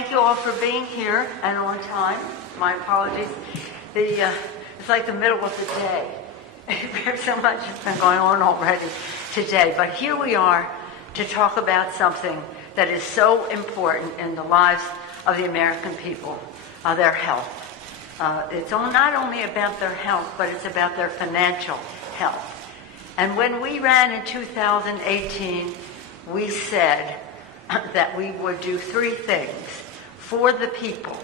thank you all for being here and on time. My apologies. It's like the middle of the day. So much has been going on already today. But here we are to talk about something that is so important in the lives of the American people, their health. It's not only about their health, but it's about their financial health. And when we ran in 2018, we said that we would do three things for the people.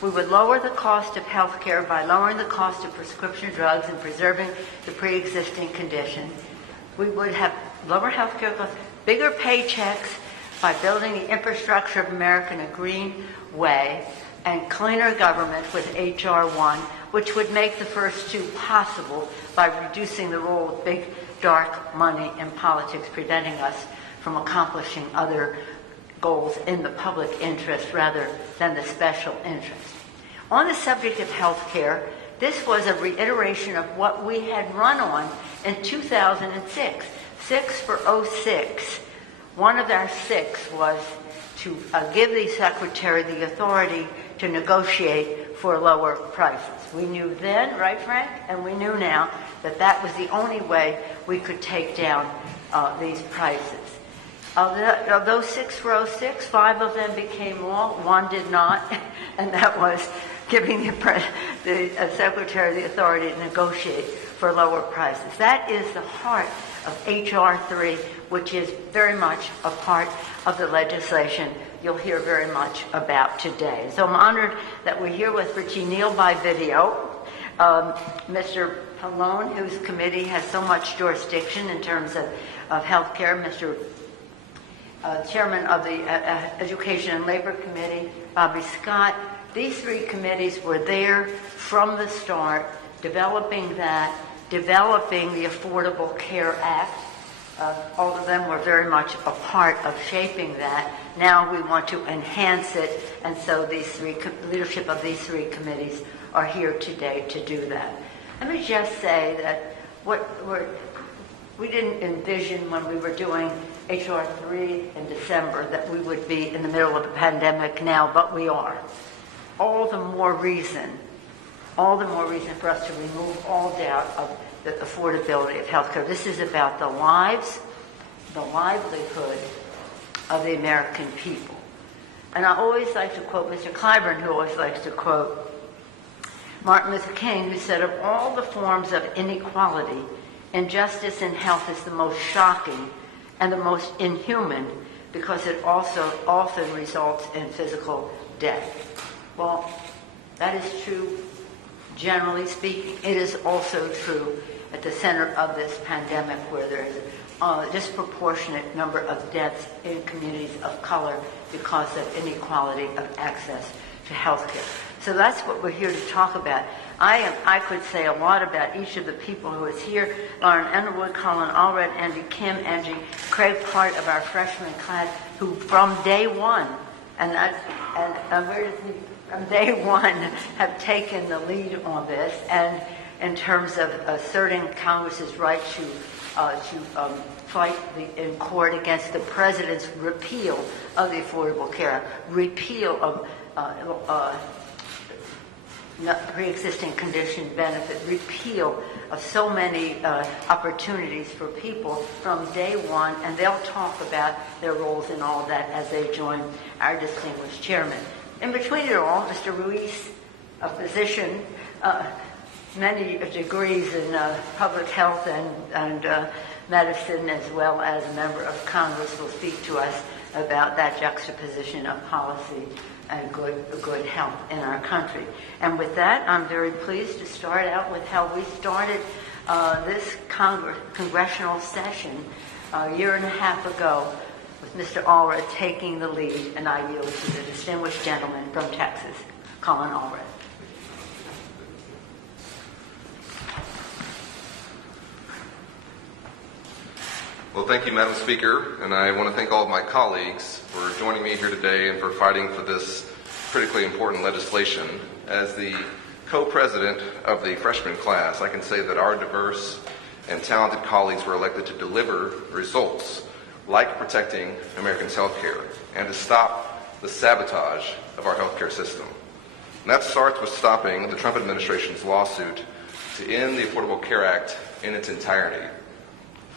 We would lower the cost of health care by lowering the cost of prescription drugs and preserving the pre-existing condition. We would have lower health care costs, bigger paychecks by building the infrastructure of America in a green way, and cleaner government with H.R. 1, which would make the first two possible by reducing the role of big, dark money in politics, preventing us from accomplishing other goals in the public interest rather than the special interest. On the subject of health care, this was a reiteration of what we had run on in 2006. 6 for 06. One of our 6 was to give the Secretary the authority to negotiate for lower prices. We knew then, right, Frank? And we knew now that that was the only way we could take down these prices. Of those 6 for 06, 5 of them became law, 1 did not, and that was giving the Secretary the authority to negotiate for lower prices. That is the heart of H.R. 3, which is very much a part of the legislation you'll hear very much about today. So I'm honored that we're here with Richie Neal by video. Mr. Pallone, whose committee has so much jurisdiction in terms of health care, Mr. Chairman of the Education and Labor Committee, Bobby Scott. These 3 committees were there from the start, developing the Affordable Care Act. All of them were very much a part of shaping that. Now we want to enhance it, and so leadership of these 3 committees are here today to do that. Let me just say that we didn't envision when we were doing H.R. 3 in December that we would be in the middle of a pandemic now, but we are. All the more reason for us to remove all doubt of the affordability of health care. This is about the lives, the livelihood of the American people. And I always like to quote Mr. Clyburn, who always likes to quote Martin Luther King, who said, of all the forms of inequality, injustice in health is the most shocking and the most inhuman because it also often results in physical death. Well, that is true generally speaking. It is also true at the center of this pandemic where there is a disproportionate number of deaths in communities of color because of inequality of access to health care. So that's what we're here to talk about. I could say a lot about each of the people who is here. Lauren Underwood, Colin Allred, Andy Kim, Angie Craig, part of our freshman class, who from day one, from day one have taken the lead on this, and in terms of asserting Congress's right to fight in court against the president's repeal of the Affordable Care Act, repeal of pre-existing condition benefit, repeal of so many opportunities for people from day one, and they'll talk about their roles in all of that as they join our distinguished chairman. In between it all, Mr. Ruiz, a physician, many degrees in public health and medicine, as well as a member of Congress, will speak to us about that juxtaposition of policy and good health in our country. And with that, I'm very pleased to start out with how we started this congressional session a year and a half ago, with Mr. Allred taking the lead, and I yield to the distinguished gentleman from Texas, Colin Allred. Well, thank you, Madam Speaker, and I want to thank all of my colleagues for joining me here today and for fighting for this critically important legislation. As the co-president of the freshman class, I can say that our diverse and talented colleagues were elected to deliver results like protecting Americans' health care and to stop the sabotage of our healthcare system. And that starts with stopping the Trump administration's lawsuit to end the Affordable Care Act in its entirety.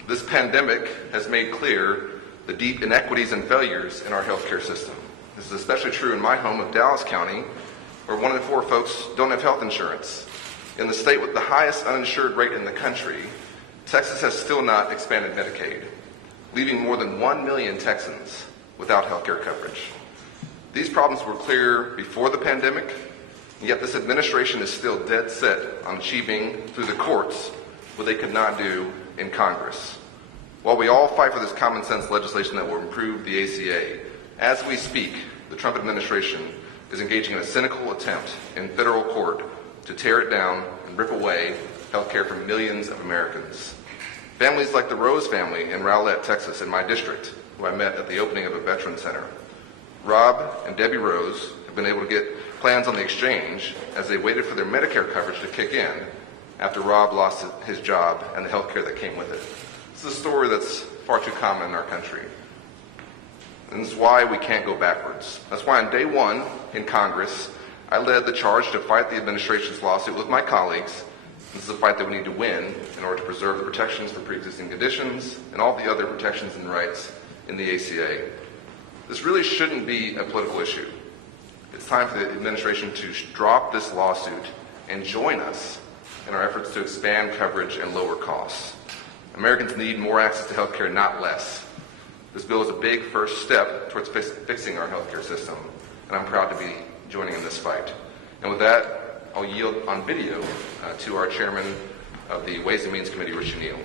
This pandemic has made clear the deep inequities and failures in our healthcare system. This is especially true in my home of Dallas County, where 1 in 4 folks don't have health insurance. In the state with the highest uninsured rate in the country, Texas has still not expanded Medicaid, leaving more than 1 million Texans without health care coverage. These problems were clear before the pandemic, yet this administration is still dead set on achieving through the courts what they could not do in Congress. While we all fight for this common sense legislation that will improve the ACA, as we speak, the Trump administration is engaging in a cynical attempt in federal court to tear it down and rip away health care from millions of Americans. Families like the Rose family in Rowlett, Texas, in my district, who I met at the opening of a veteran center. Rob and Debbie Rose have been able to get plans on the exchange as they waited for their Medicare coverage to kick in after Rob lost his job and the health care that came with it. This is a story that's far too common in our country. And this is why we can't go backwards. That's why on day one in Congress, I led the charge to fight the administration's lawsuit with my colleagues. This is a fight that we need to win in order to preserve the protections for pre-existing conditions and all the other protections and rights in the ACA. This really shouldn't be a political issue. It's time for the administration to drop this lawsuit and join us in our efforts to expand coverage and lower costs. Americans need more access to health care, not less. This bill is a big first step towards fixing our health care system, and I'm proud to be joining in this fight. And with that, I'll yield on video to our chairman of the Ways and Means Committee, Richard Neal.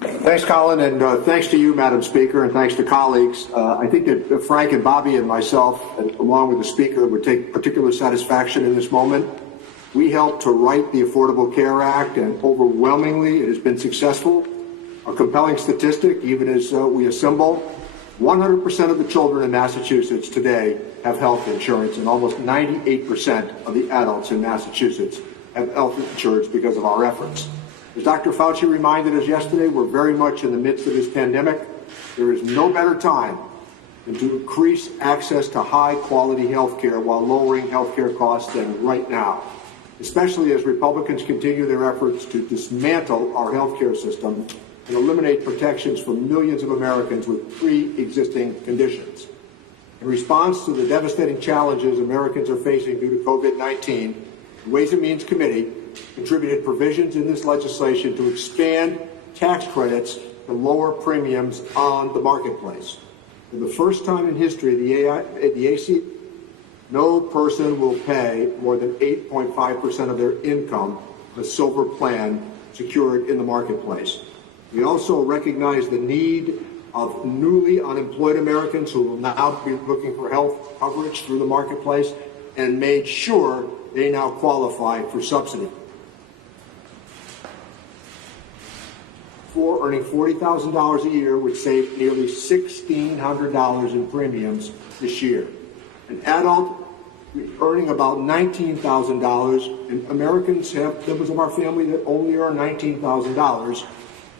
Thanks, Colin, and thanks to you, Madam Speaker, and thanks to colleagues. I think that Frank and Bobby and myself, along with the Speaker, would take particular satisfaction in this moment. We helped to write the Affordable Care Act, and overwhelmingly it has been successful. A compelling statistic, even as we assemble, 100% of the children in Massachusetts today have health insurance, and almost 98% of the adults in Massachusetts have health insurance because of our efforts. As Dr. Fauci reminded us yesterday, we're very much in the midst of this pandemic. There is no better time than to increase access to high-quality health care while lowering health care costs than right now, especially as Republicans continue their efforts to dismantle our health care system and eliminate protections for millions of Americans with pre-existing conditions. In response to the devastating challenges Americans are facing due to COVID-19, the Ways and Means Committee contributed provisions in this legislation to expand tax credits to lower premiums on the marketplace. For the first time in history, the ACA, no person will pay more than 8.5% of their income for a silver plan secured in the marketplace. We also recognize the need of newly unemployed Americans who will now be looking for health coverage through the marketplace, and made sure they now qualify for subsidy. For earning $40,000 a year would save nearly $1,600 in premiums this year. An adult earning about $19,000, and Americans have members of our family that only earn $19,000,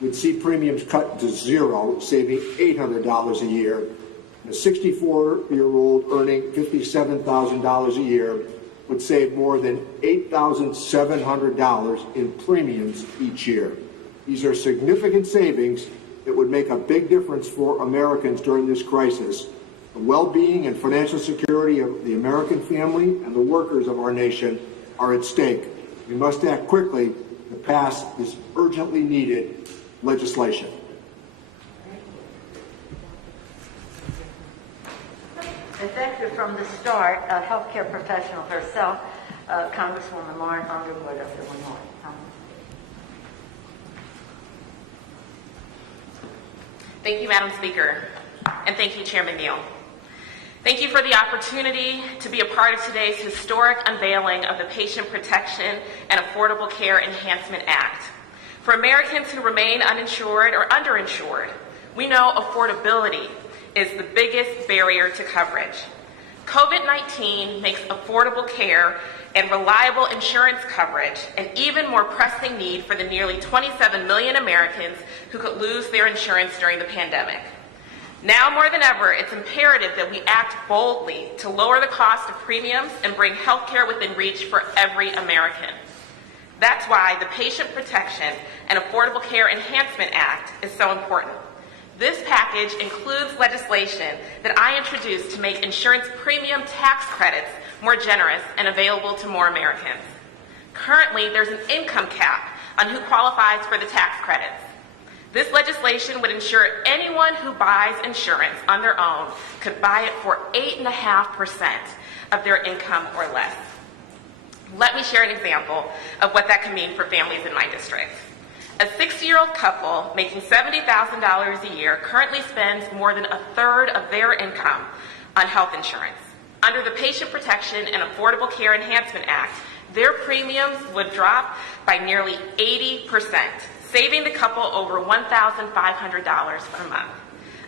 would see premiums cut to zero, saving $800 a year. And a 64-year-old earning $57,000 a year would save more than $8,700 in premiums each year. These are significant savings that would make a big difference for Americans during this crisis. The well-being and financial security of the American family and the workers of our nation are at stake. We must act quickly to pass this urgently needed legislation. Effective from the start, a healthcare professional herself, Congresswoman Lauren Underwood of Illinois. Thank you, Madam Speaker, and thank you, Chairman Neal. Thank you for the opportunity to be a part of today's historic unveiling of the Patient Protection and Affordable Care Enhancement Act. For Americans who remain uninsured or underinsured, we know affordability is the biggest barrier to coverage. COVID-19 makes affordable care and reliable insurance coverage an even more pressing need for the nearly 27 million Americans who could lose their insurance during the pandemic. Now more than ever, it's imperative that we act boldly to lower the cost of premiums and bring health care within reach for every American. That's why the Patient Protection and Affordable Care Enhancement Act is so important. This package includes legislation that I introduced to make insurance premium tax credits more generous and available to more Americans. Currently, there's an income cap on who qualifies for the tax credits. This legislation would ensure anyone who buys insurance on their own could buy it for 8.5% of their income or less. Let me share an example of what that can mean for families in my district. A 60-year-old couple making $70,000 a year currently spends more than a third of their income on health insurance. Under the Patient Protection and Affordable Care Enhancement Act, their premiums would drop by nearly 80%, saving the couple over $1,500 per month.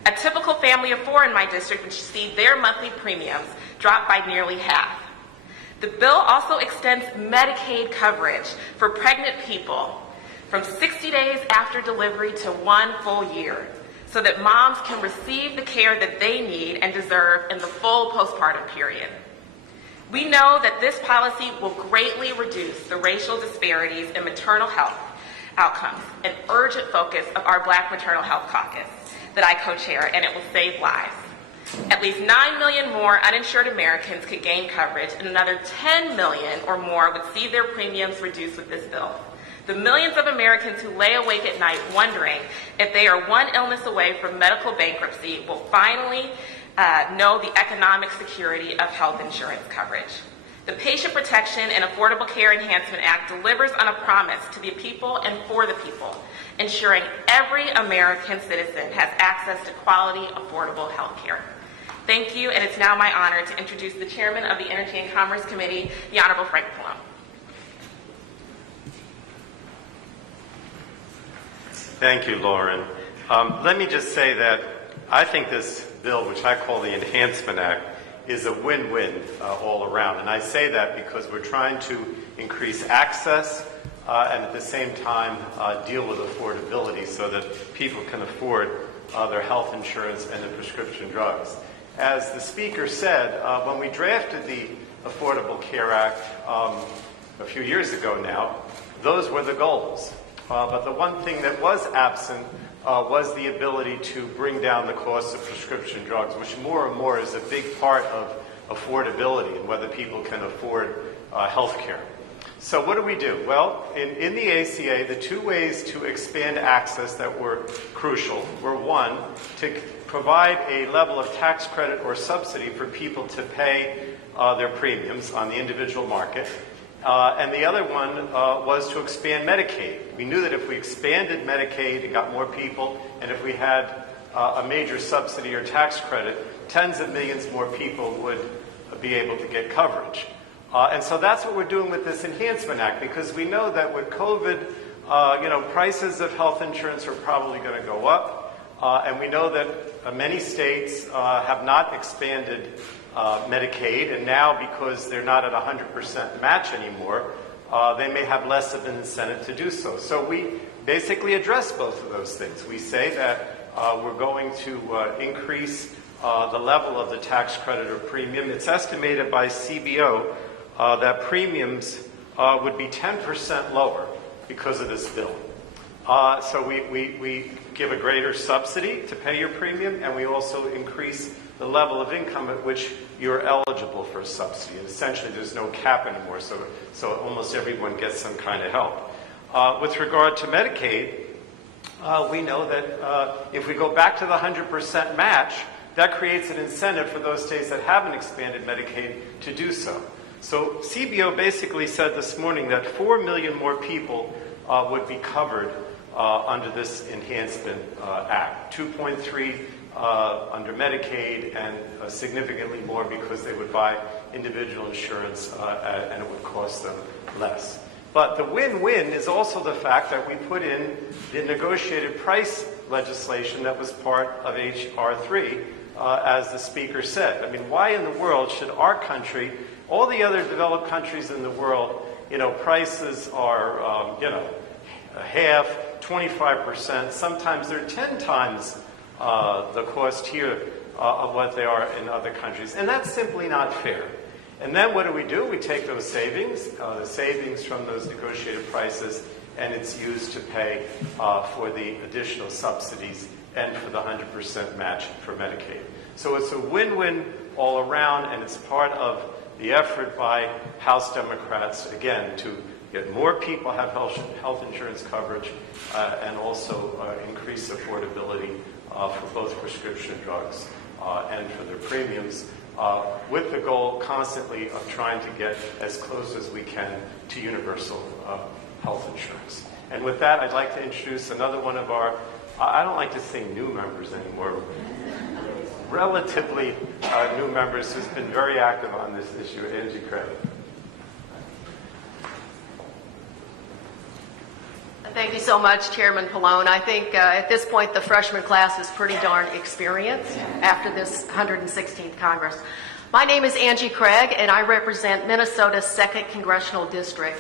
A typical family of four in my district would see their monthly premiums drop by nearly half. The bill also extends Medicaid coverage for pregnant people from 60 days after delivery to 1 full year, so that moms can receive the care that they need and deserve in the full postpartum period. We know that this policy will greatly reduce the racial disparities in maternal health outcomes, an urgent focus of our Black Maternal Health Caucus that I co-chair, and it will save lives. At least 9 million more uninsured Americans could gain coverage, and another 10 million or more would see their premiums reduced with this bill. The millions of Americans who lay awake at night wondering if they are one illness away from medical bankruptcy will finally know the economic security of health insurance coverage. The Patient Protection and Affordable Care Enhancement Act delivers on a promise to the people and for the people, ensuring every American citizen has access to quality, affordable health care. Thank you, and it's now my honor to introduce the Chairman of the Energy and Commerce Committee, the Honorable Frank Pallone. Thank you, Lauren. Let me just say that I think this bill, which I call the Enhancement Act, is a win-win all around. And I say that because we're trying to increase access and at the same time deal with affordability so that people can afford their health insurance and the prescription drugs. As the Speaker said, when we drafted the Affordable Care Act a few years ago now, those were the goals. But the one thing that was absent was the ability to bring down the cost of prescription drugs, which more and more is a big part of affordability and whether people can afford health care. So what do? Well, in the ACA, the two ways to expand access that were crucial were, one, to provide a level of tax credit or subsidy for people to pay their premiums on the individual market. And the other one was to expand Medicaid. We knew that if we expanded Medicaid and got more people, and if we had a major subsidy or tax credit, tens of millions more people would be able to get coverage. And so that's what we're doing with this Enhancement Act, because we know that with COVID, prices of health insurance are probably going to go up. And we know that many states have not expanded Medicaid, and now because they're not at 100% match anymore, they may have less of an incentive to do so. So we basically address both of those things. We say that we're going to increase the level of the tax credit or premium. It's estimated by CBO that premiums would be 10% lower because of this bill. So we give a greater subsidy to pay your premium, and we also increase the level of income at which you're eligible for a subsidy. And essentially, there's no cap anymore, so almost everyone gets some kind of help. With regard to Medicaid, we know that if we go back to the 100% match, that creates an incentive for those states that haven't expanded Medicaid to do so. So CBO basically said this morning that 4 million more people would be covered under this Enhancement Act. 2.3 under Medicaid, and significantly more because they would buy individual insurance and it would cost them less. But the win-win is also the fact that we put in the negotiated price legislation that was part of H.R. 3, as the Speaker said. I mean, why in the world should our country, all the other developed countries in the world, prices are, half, 25%, sometimes they're 10 times the cost here of what they are in other countries. And that's simply not fair. And then what do? We take those savings, the savings from those negotiated prices, and it's used to pay for the additional subsidies and for the 100% match for Medicaid. So it's a win-win all around, and it's part of the effort by House Democrats, again, to get more people have health insurance coverage and also increase affordability for both prescription drugs and for their premiums, with the goal constantly of trying to get as close as we can to universal health insurance. And with that, I'd like to introduce another one of our, I don't like to say new members anymore, relatively new members who's been very active on this issue, Angie Craig. Thank you so much, Chairman Pallone. I think at this point the freshman class is pretty darn experienced after this 116th Congress. My name is Angie Craig, and I represent Minnesota's 2nd Congressional District.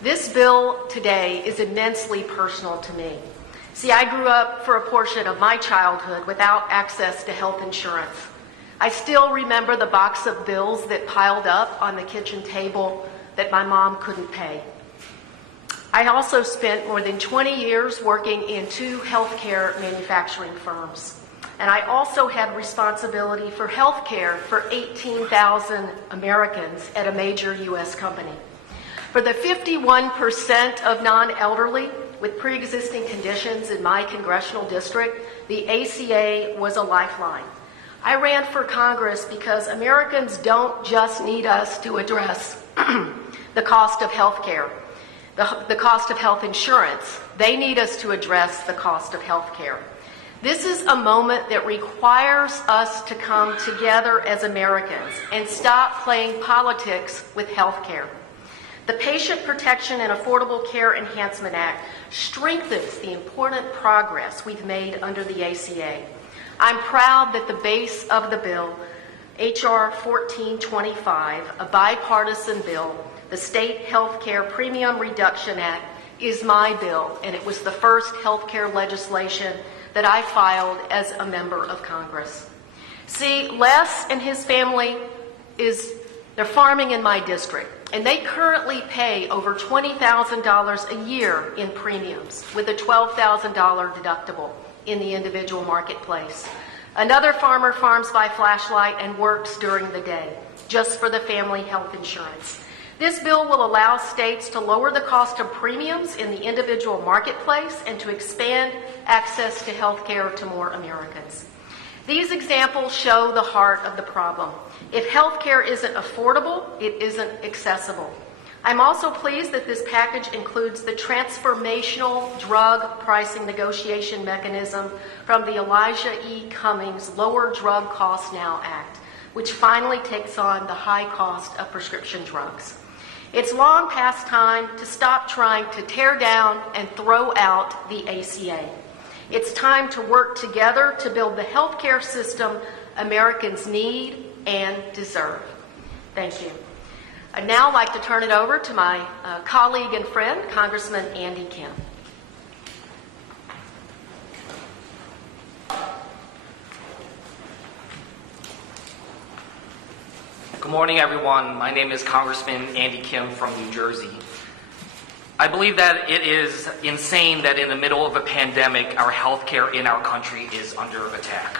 This bill today is immensely personal to me. See, I grew up for a portion of my childhood without access to health insurance. I still remember the box of bills that piled up on the kitchen table that my mom couldn't pay. I also spent more than 20 years working in 2 healthcare manufacturing firms. And I also had responsibility for healthcare for 18,000 Americans at a major U.S. company. For the 51% of non-elderly with pre-existing conditions in my congressional district, the ACA was a lifeline. I ran for Congress because Americans don't just need us to address the cost of health care, the cost of health insurance. They need us to address the cost of health care. This is a moment that requires us to come together as Americans and stop playing politics with health care. The Patient Protection and Affordable Care Enhancement Act strengthens the important progress we've made under the ACA. I'm proud that the base of the bill, H.R. 1425, a bipartisan bill, the State Health Care Premium Reduction Act, is my bill, and it was the first health care legislation that I filed as a member of Congress. See, Les and his family, they're farming in my district, and they currently pay over $20,000 a year in premiums with a $12,000 deductible in the individual marketplace. Another farmer farms by flashlight and works during the day, just for the family health insurance. This bill will allow states to lower the cost of premiums in the individual marketplace and to expand access to health care to more Americans. These examples show the heart of the problem. If health care isn't affordable, it isn't accessible. I'm also pleased that this package includes the transformational drug pricing negotiation mechanism from the Elijah E. Cummings Lower Drug Costs Now Act, which finally takes on the high cost of prescription drugs. It's long past time to stop trying to tear down and throw out the ACA. It's time to work together to build the healthcare system Americans need and deserve. Thank you. I'd now like to turn it over to my colleague and friend, Congressman Andy Kim. Good morning, everyone. My name is Congressman Andy Kim from New Jersey. I believe that it is insane that in the middle of a pandemic, our health care in our country is under attack.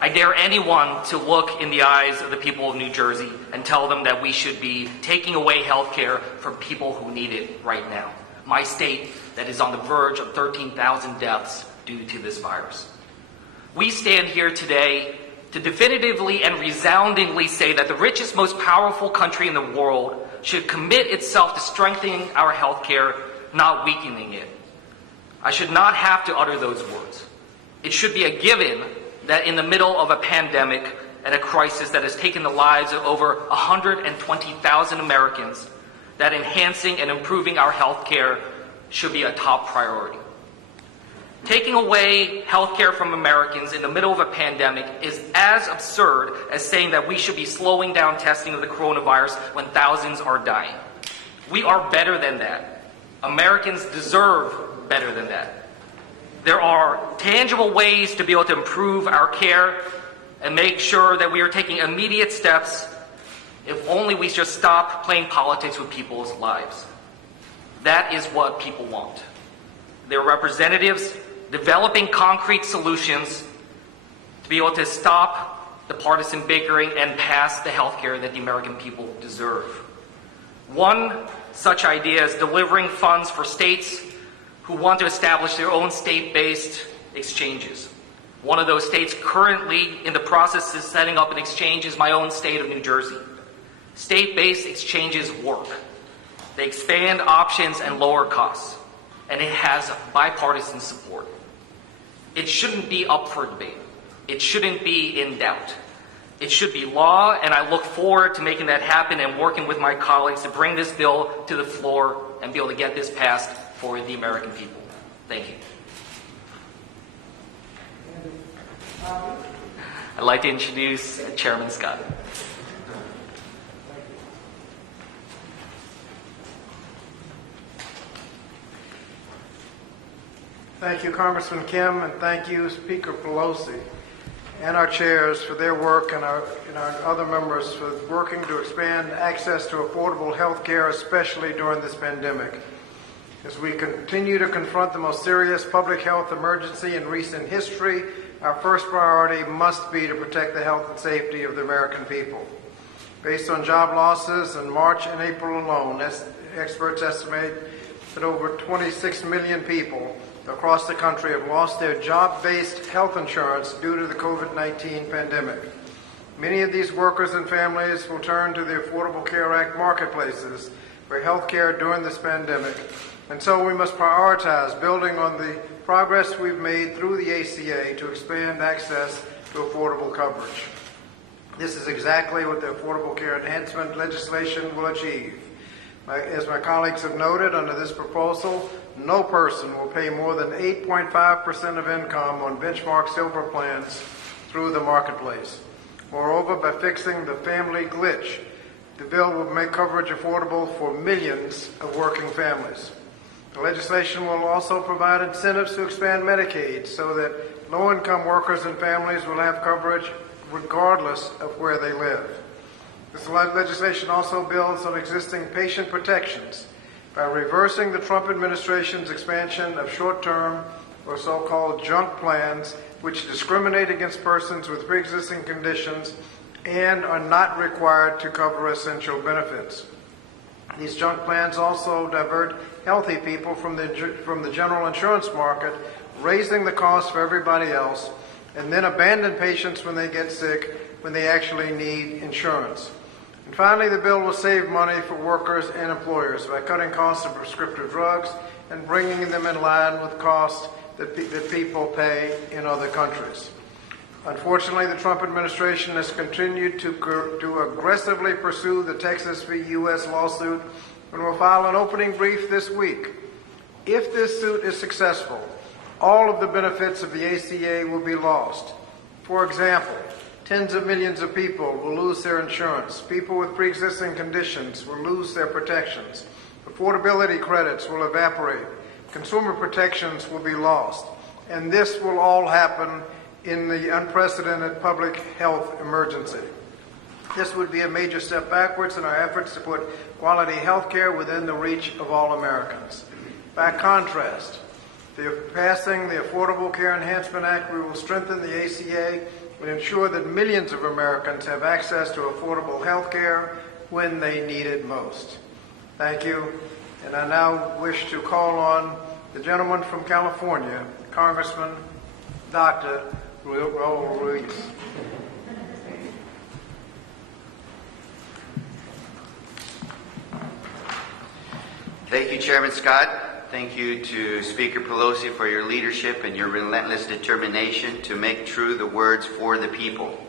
I dare anyone to look in the eyes of the people of New Jersey and tell them that we should be taking away health care from people who need it right now. My state that is on the verge of 13,000 deaths due to this virus. We stand here today to definitively and resoundingly say that the richest, most powerful country in the world should commit itself to strengthening our health care, not weakening it. I should not have to utter those words. It should be a given that in the middle of a pandemic and a crisis that has taken the lives of over 120,000 Americans, that enhancing and improving our health care should be a top priority. Taking away health care from Americans in the middle of a pandemic is as absurd as saying that we should be slowing down testing of the coronavirus when thousands are dying. We are better than that. Americans deserve better than that. There are tangible ways to be able to improve our care and make sure that we are taking immediate steps if only we just stop playing politics with people's lives. That is what people want. Their representatives developing concrete solutions to be able to stop the partisan bickering and pass the health care that the American people deserve. One such idea is delivering funds for states who want to establish their own state-based exchanges. One of those states currently in the process of setting up an exchange is my own state of New Jersey. State-based exchanges work. They expand options and lower costs, and it has bipartisan support. It shouldn't be up for debate. It shouldn't be in doubt. It should be law, and I look forward to making that happen and working with my colleagues to bring this bill to the floor and be able to get this passed for the American people. Thank you. I'd like to introduce Chairman Scott. Thank you, Congressman Kim, and thank you, Speaker Pelosi, and our chairs for their work, and our other members for working to expand access to affordable health care, especially during this pandemic. As we continue to confront the most serious public health emergency in recent history, our first priority must be to protect the health and safety of the American people. Based on job losses in March and April alone, experts estimate that over 26 million people across the country have lost their job-based health insurance due to the COVID-19 pandemic. Many of these workers and families will turn to the Affordable Care Act marketplaces for health care during this pandemic, and so we must prioritize building on the progress we've made through the ACA to expand access to affordable coverage. This is exactly what the Affordable Care Enhancement legislation will achieve. As my colleagues have noted, under this proposal, no person will pay more than 8.5% of income on benchmark silver plans through the marketplace. Moreover, by fixing the family glitch, the bill will make coverage affordable for millions of working families. The legislation will also provide incentives to expand Medicaid so that low-income workers and families will have coverage regardless of where they live. This legislation also builds on existing patient protections by reversing the Trump administration's expansion of short-term or so-called junk plans, which discriminate against persons with pre-existing conditions and are not required to cover essential benefits. These junk plans also divert healthy people from the general insurance market, raising the cost for everybody else, and then abandon patients when they get sick when they actually need insurance. And finally, the bill will save money for workers and employers by cutting costs of prescriptive drugs and bringing them in line with costs that people pay in other countries. Unfortunately, the Trump administration has continued to aggressively pursue the Texas v. U.S. lawsuit and will file an opening brief this week. If this suit is successful, all of the benefits of the ACA will be lost. For example, tens of millions of people will lose their insurance. People with pre-existing conditions will lose their protections. Affordability credits will evaporate. Consumer protections will be lost. And this will all happen in the unprecedented public health emergency. This would be a major step backwards in our efforts to put quality health care within the reach of all Americans. By contrast, passing the Affordable Care Enhancement Act, we will strengthen the ACA and ensure that millions of Americans have access to affordable health care when they need it most. Thank you. And I now wish to call on the gentleman from California, Congressman Dr. Raul Ruiz. Thank you, Chairman Scott. Thank you to Speaker Pelosi for your leadership and your relentless determination to make true the words "for the people."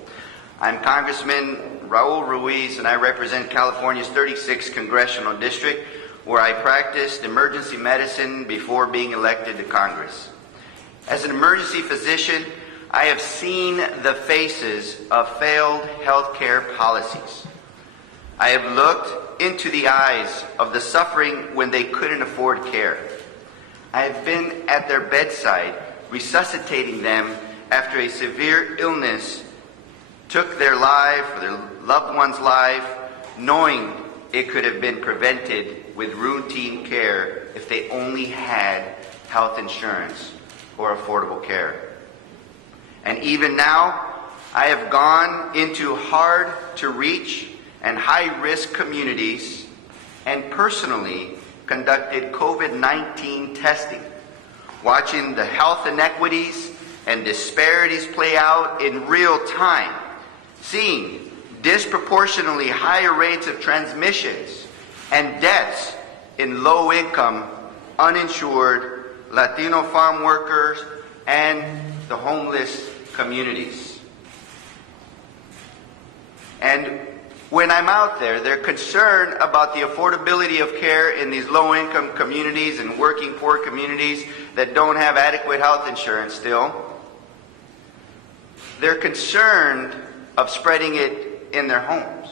I'm Congressman Raul Ruiz, and I represent California's 36th Congressional District, where I practiced emergency medicine before being elected to Congress. As an emergency physician, I have seen the faces of failed healthcare policies. I have looked into the eyes of the suffering when they couldn't afford care. I have been at their bedside resuscitating them after a severe illness took their life or their loved one's life, knowing it could have been prevented with routine care if they only had health insurance or affordable care. And even now, I have gone into hard-to-reach and high-risk communities and personally conducted COVID-19 testing, watching the health inequities and disparities play out in real time, seeing disproportionately higher rates of transmissions and deaths in low-income, uninsured Latino farm workers and the homeless communities. And when I'm out there, they're concerned about the affordability of care in these low-income communities and working poor communities that don't have adequate health insurance still. They're concerned of spreading it in their homes.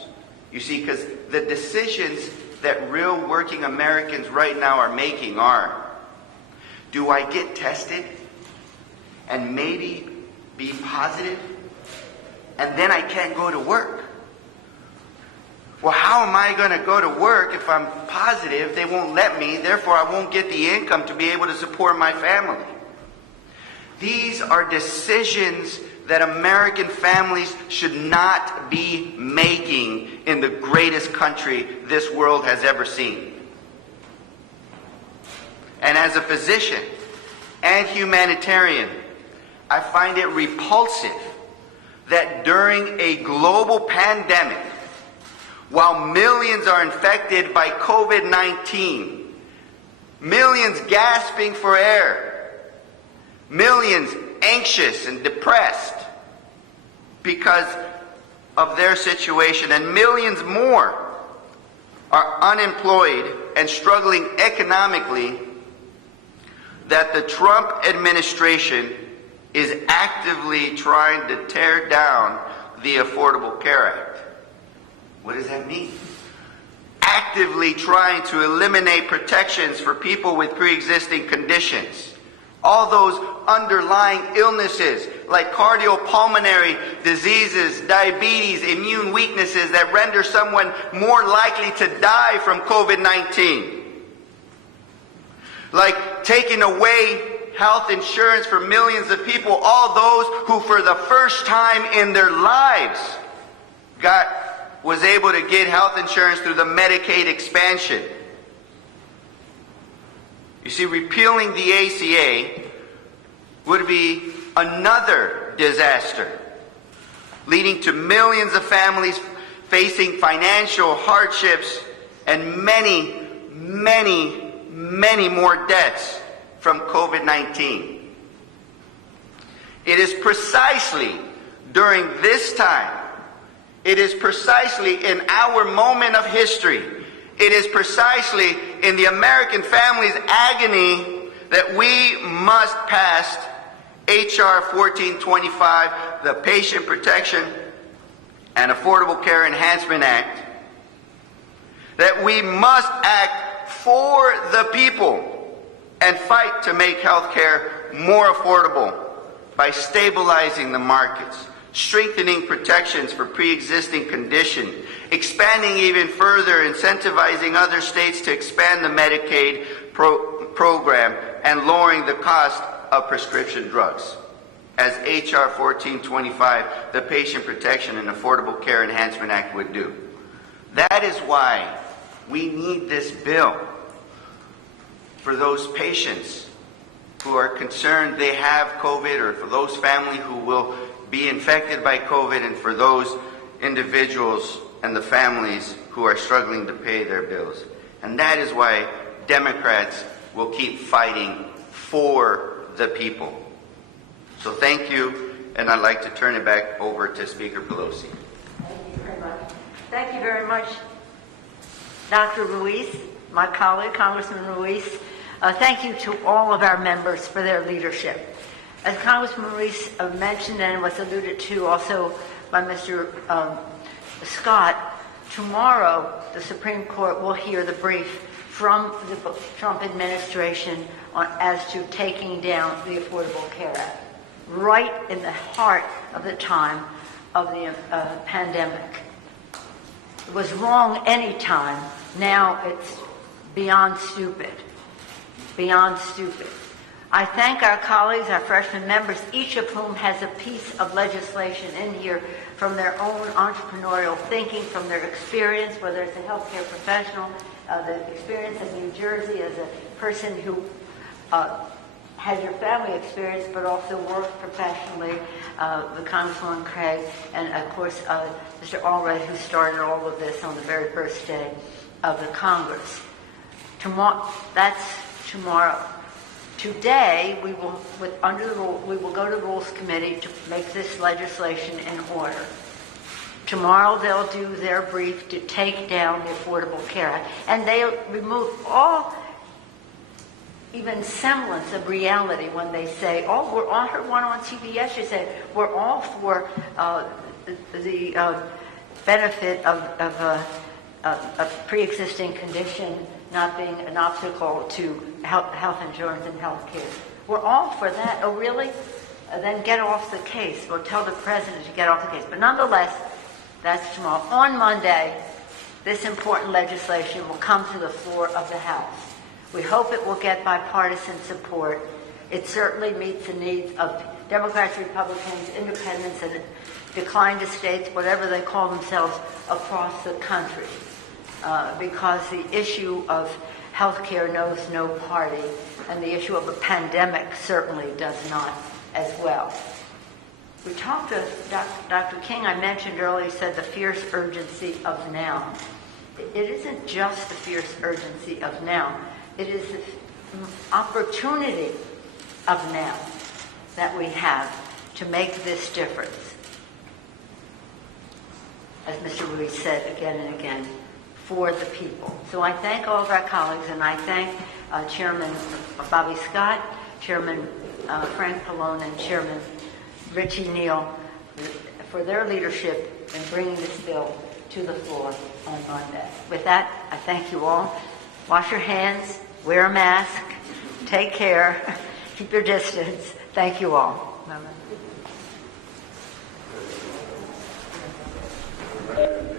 You see, because the decisions that real working Americans right now are making are, do I get tested and maybe be positive and then I can't go to work? Well, how am I going to go to work if I'm positive? They won't let me, therefore I won't get the income to be able to support my family. These are decisions that American families should not be making in the greatest country this world has ever seen. And as a physician and humanitarian, I find it repulsive that during a global pandemic, while millions are infected by COVID-19, millions gasping for air, millions anxious and depressed because of their situation, and millions more are unemployed and struggling economically, that the Trump administration is actively trying to tear down the Affordable Care Act. What does that mean? Actively trying to eliminate protections for people with pre-existing conditions. All those underlying illnesses like cardiopulmonary diseases, diabetes, immune weaknesses that render someone more likely to die from COVID-19. Like taking away health insurance for millions of people, all those who for the first time in their lives was able to get health insurance through the Medicaid expansion. You see, repealing the ACA would be another disaster, leading to millions of families facing financial hardships and many, many, many more deaths from COVID-19. It is precisely during this time, it is precisely in our moment of history, it is precisely in the American family's agony that we must pass H.R. 1425, the Patient Protection and Affordable Care Enhancement Act, that we must act for the people and fight to make health care more affordable by stabilizing the markets, strengthening protections for pre-existing conditions, expanding even further, incentivizing other states to expand the Medicaid program, and lowering the cost of prescription drugs, as H.R. 1425, the Patient Protection and Affordable Care Enhancement Act, would do. That is why we need this bill for those patients who are concerned they have COVID, or for those families who will be infected by COVID, and for those individuals and the families who are struggling to pay their bills. And that is why Democrats will keep fighting for the people. So thank you, and I'd like to turn it back over to Speaker Pelosi. Thank you very much. Thank you very much, Dr. Ruiz, my colleague, Congressman Ruiz. Thank you to all of our members for their leadership. As Congressman Ruiz mentioned, and was alluded to also by Mr. Scott, Tomorrow, the Supreme Court will hear the brief from the Trump administration as to taking down the Affordable Care Act, right in the heart of the time of the pandemic. It was wrong any time. Now it's beyond stupid. Beyond stupid. I thank our colleagues, our freshman members, each of whom has a piece of legislation in here from their own entrepreneurial thinking, from their experience, whether it's a healthcare professional, the experience in New Jersey as a person who has your family experience but also worked professionally, the Congresswoman Craig, and of course Mr. Allred, who started all of this on the very first day of the Congress. That's tomorrow. Today, we will, we will go to the Rules Committee to make this legislation in order. Tomorrow, they'll do their brief to take down the Affordable Care Act, and they'll remove all even semblance of reality when they say, "Oh, we're all." I heard one on TV yesterday. We're all for the benefit of a pre-existing condition not being an obstacle to health insurance and health care. We're all for that. Oh, really? Then get off the case. We'll tell the president to get off the case. But nonetheless, that's tomorrow. On Monday, this important legislation will come to the floor of the House. We hope it will get bipartisan support. It certainly meets the needs of Democrats, Republicans, independents, and declined estates, whatever they call themselves, across the country. Because the issue of health care knows no party, and the issue of a pandemic certainly does not as well. We talked to Dr. King, I mentioned earlier, said the fierce urgency of now. It isn't just the fierce urgency of now. It is the opportunity of now that we have to make this difference. As Mr. Ruiz said again and again, for the people. So I thank all of our colleagues, and I thank Chairman Bobby Scott, Chairman Frank Pallone, and Chairman Richie Neal for their leadership in bringing this bill to the floor on Monday. With that, I thank you all. Wash your hands, wear a mask, take care, keep your distance. Thank you all. Amen.